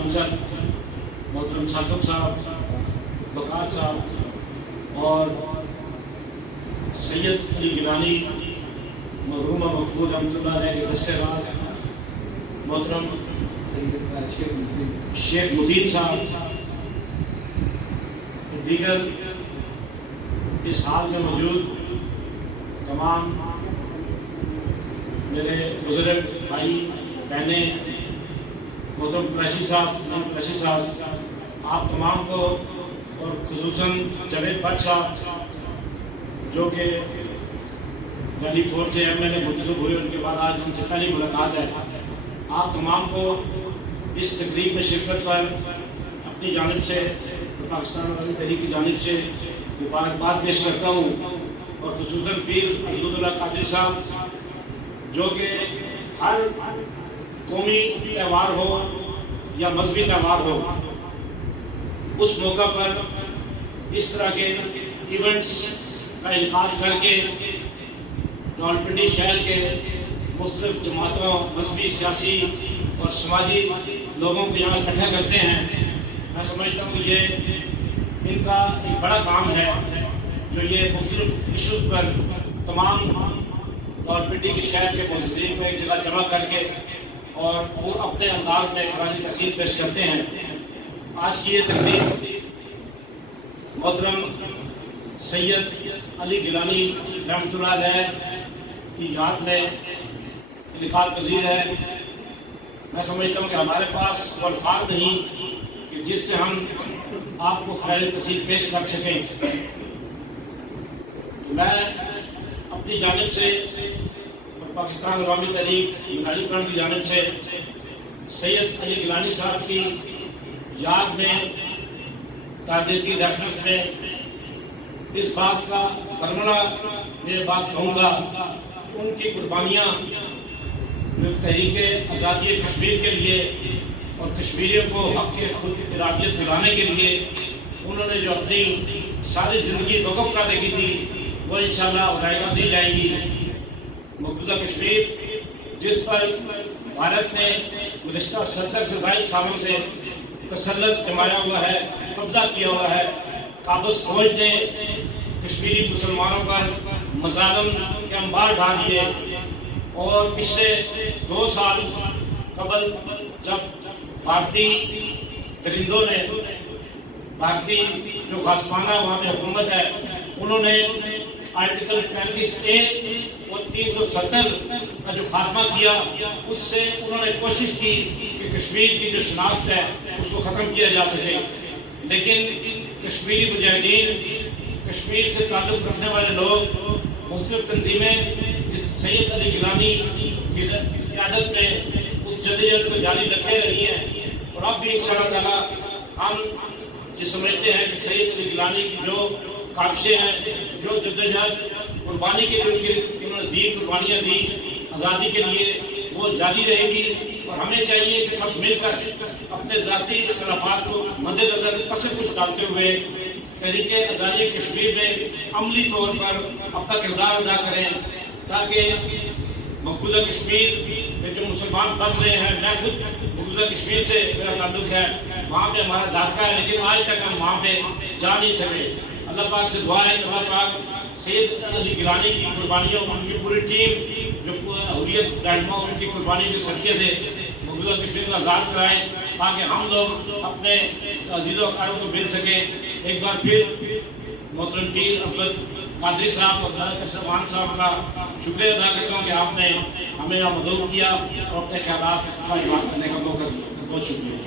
Council मोहतरम साकिब साहब, वकार साहब और सैयद अली गिलानी मरहूमा मकफूर रहमतुल्लाह अलैह के दस्ते राज, मोहतरम शेख मुदीन साहब, दीगर इस हाल में मौजूद तमाम मेरे बुजुर्ग भाई बहनें, मोहतरम कुरैशी साहब, आप तमाम को और खुसूसन जावेद भट्ट साहब जो कि वैली फोर्ट से MLA मुंतखब हुए, उनके बाद आज उनसे पहली मुलाकात है। आप तमाम को इस तकरीब में शिरकत पर अपनी जानिब से, पाकिस्तान अवामी तहरीक की जानिब से मुबारकबाद पेश करता हूँ और खुसूसन पीर अब्दुल्लाह कादरी साहब जो कि हर कौमी त्यौहार हो या मजहबी त्यौहार हो, उस मौका पर इस तरह के इवेंट्स का इनकाद करके रावलपिंडी शहर के मुख्तलिफ जमातों, मजहबी, सियासी और समाजी लोगों को यहाँ इकट्ठा करते हैं। मैं समझता हूँ कि ये इनका एक बड़ा काम है जो ये मुख्तलिफ इशूज़ पर तमाम रावलपिंडी के शहर के मुस्लिम को एक जगह जमा करके और वो अपने अंदाज में खराज तहसीन पेश करते हैं। आज की ये तकरीब मोहतरम सैयद अली गिलानी रहमतुल्लाह अलैह की याद में इनकाद पजीर है। मैं समझता हूँ कि हमारे पास वो अल्फाज नहीं कि जिससे हम आपको खराज तहसीन पेश कर सकें। मैं अपनी जानिब से और पाकिस्तान अवामी तहरीक यूनानी की जानिब से सैयद अली गिलानी साहब की याद में ताज़ियती रेफरेंस में इस बात का बरमला मैं बात कहूँगा कि उनकी कुर्बानियाँ जो तहरीक आज़ादी कश्मीर के लिए और कश्मीरियों को हक़ के खुद इरादियत दिलाने के लिए उन्होंने जो अपनी सारी ज़िंदगी वक़्फ़ कर रखी थी, वो इंशाअल्लाह उड़ाएगा दी जाएंगी। मौजूदा कश्मीर जिस पर भारत ने गुज़श्ता 70 से ज़ायद सालों से तसल्लुत जमाया हुआ है, कब्ज़ा किया हुआ है, काबज़ फौज ने कश्मीरी मुसलमानों पर मज़ालिम के अंबार ढा दिए और पिछले 2 साल कबल जब भारतीय दरिंदों ने, भारतीय जो खासपाना वहाँ पे हुकूमत है, उन्होंने आर्टिकल 35A और 370 का जो खात्मा किया, उससे उन्होंने कोशिश की कि कश्मीर की जो शनाख्त है उसको ख़त्म किया जा सके। लेकिन कश्मीरी मुजाहिदीन, कश्मीर से ताल्लुक़ रखने वाले लोग, मुख्तलिफ तंजीमें जिस सैयद अली गिलानी की क़यादत में उस जदीयत को जारी रखे रही हैं और अब भी इंशाअल्लाह ताला हम ये समझते हैं कि सैयद अली गिलानी की जो काविशें हैं, जो जद्दोजहद कुर्बानी के लिए उन्होंने दी, कुर्बानियाँ दी आज़ादी के लिए, वो जारी रहेगी। और हमें चाहिए कि सब मिलकर अपने ज़ाती इख्तिलाफ़ात को मद्देनज़र पस कुछ डालते हुए तहरीक आज़ादी कश्मीर में अमली तौर पर अपना किरदार अदा करें, ताकि मकबूजा कश्मीर में जो मुसलमान फंस रहे हैं, मैं खुद मकबूजा कश्मीर से मेरा ताल्लुक़ है, वहाँ पे हमारा दादका है, लेकिन आज तक हम वहाँ पे जा नहीं सके। अल्लाह पाक से दुआ है कि अल्लाह पाक सैयद अली गिलानी की कुर्बानियों, उनकी पूरी टीम जो हुर्रियत रहनुमा, उनकी कुर्बानी के सदक़े से मकबूजा कश्मीर को आज़ाद कराए, ताकि हम लोग अपने अज़ीज़ व अक़ारिब को मिल सकें। एक बार फिर मोहतरम पीर अब्दुल्लाह कादरी साहब और रहमान साहब का शुक्रिया अदा करता हूँ कि आपने हमें यहाँ मदद किया और अपने ख्यालात का इज़हार करने का मौका दिया। बहुत शुक्रिया।